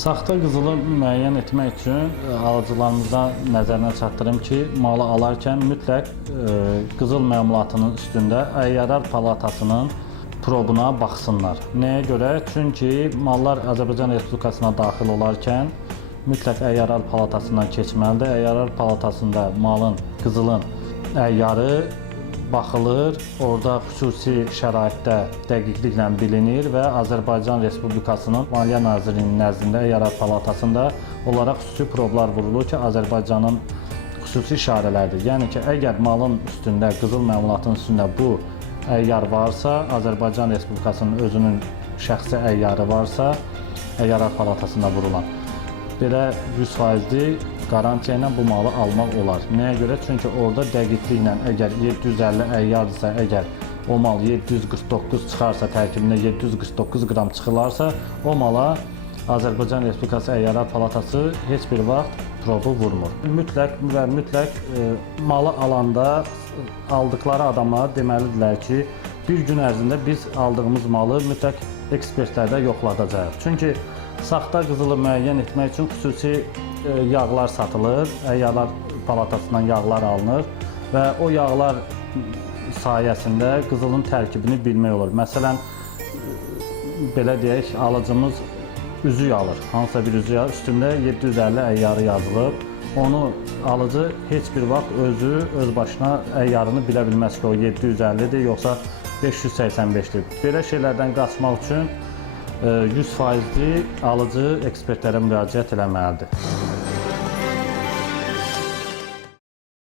Saxta qızılı müəyyən etmək üçün alıcılarımıza nəzərinə çatdırım ki, malı alarkən mütləq qızıl məmulatının üstündə Əyyarlar Palatasının probuna baxsınlar. Nəyə görə? Çünki mallar Azərbaycan Respublikasına daxil olarkən mütləq Əyyarlar Palatasından keçməlidir. Əyyarlar Palatasında malın, qızılın əyyarı baxılır, orada xüsusi şəraitdə dəqiqliklə bilinir və Azərbaycan Respublikasının Maliyyə Nazirliyinin nəzdində Əyyarlar Palatasında olaraq xüsusi problar vurulur ki, Azərbaycanın xüsusi işarələrdir. Yəni ki, əgər malın üstündə, qızıl məmulatın üstündə bu əyyar varsa, Azərbaycan Respublikasının özünün şəxsi əyyarı varsa, Əyyarlar Palatasında vurulan belə 100%lik qarantiya ilə bu malı almaq olar. Nəyə görə? Çünki orada dəqiqliklə əgər 750 əyyardırsa, əgər o mal 749 çıxarsa, tərkibində 749 qram çıxılarsa, o mala Azərbaycan Respublikası Əyyarlar Palatası heç bir vaxt probu vurmur. Mütləq və mütləq malı alanda aldıqları adama deməlidirlər ki, bir gün ərzində biz aldığımız malı mütləq ekspertlərdə yoxladacağıq. Çünki saxta qızılı müəyyən etmək üçün xüsusi yağlar satılır, Əyyarlar Palatasından yağlar alınır və o yağlar sayəsində qızılın tərkibini bilmək olur. Məsələn, belə deyək, alıcımız üzük alır, hansısa bir üzük alır, üstündə 750 əyyarı yazılıb. Onu alıcı heç bir vaxt öz başına əyyarını bilə bilməz ki, o 750-dir, yoxsa 585-dir. Belə şeylərdən qaçmaq üçün 100%lik alıcı ekspertlərə müraciət eləməlidir.